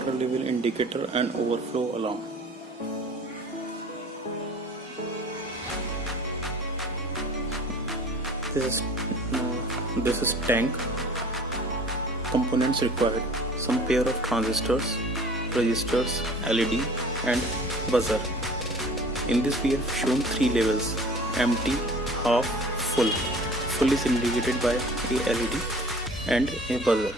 water level indicator and overflow alarm. This is tank. Components required: some pair of transistors, resistors, LED and buzzer. In this we have shown three levels: empty, half, full. Full is indicated by a LED and a buzzer.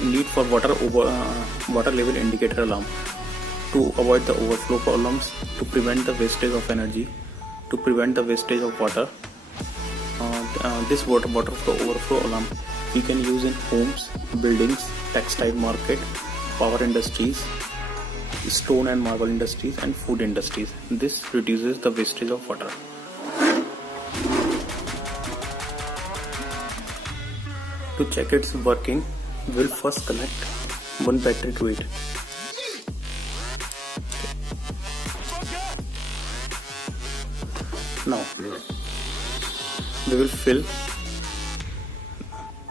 Need for water level indicator alarm to avoid the overflow problems, to prevent the wastage of energy, to prevent the wastage of water. This water flow overflow alarm we can use in homes, buildings, textile market, power industries, stone and marble industries and food industries. This reduces the wastage of water. To check its working, we'll first connect one battery to it. Now we will fill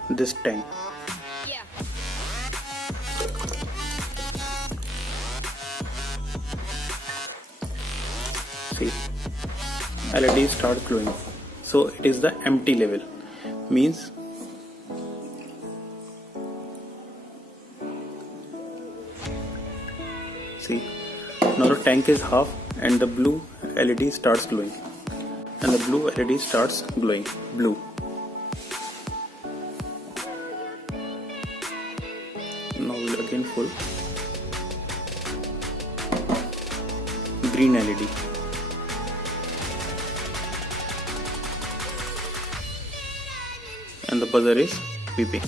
this tank. See, LED start glowing, so it is the empty level, means see, now the tank is half and the blue LED starts glowing, and the blue LED starts glowing blue. Now we'll again full green LED. And the buzzer is beeping.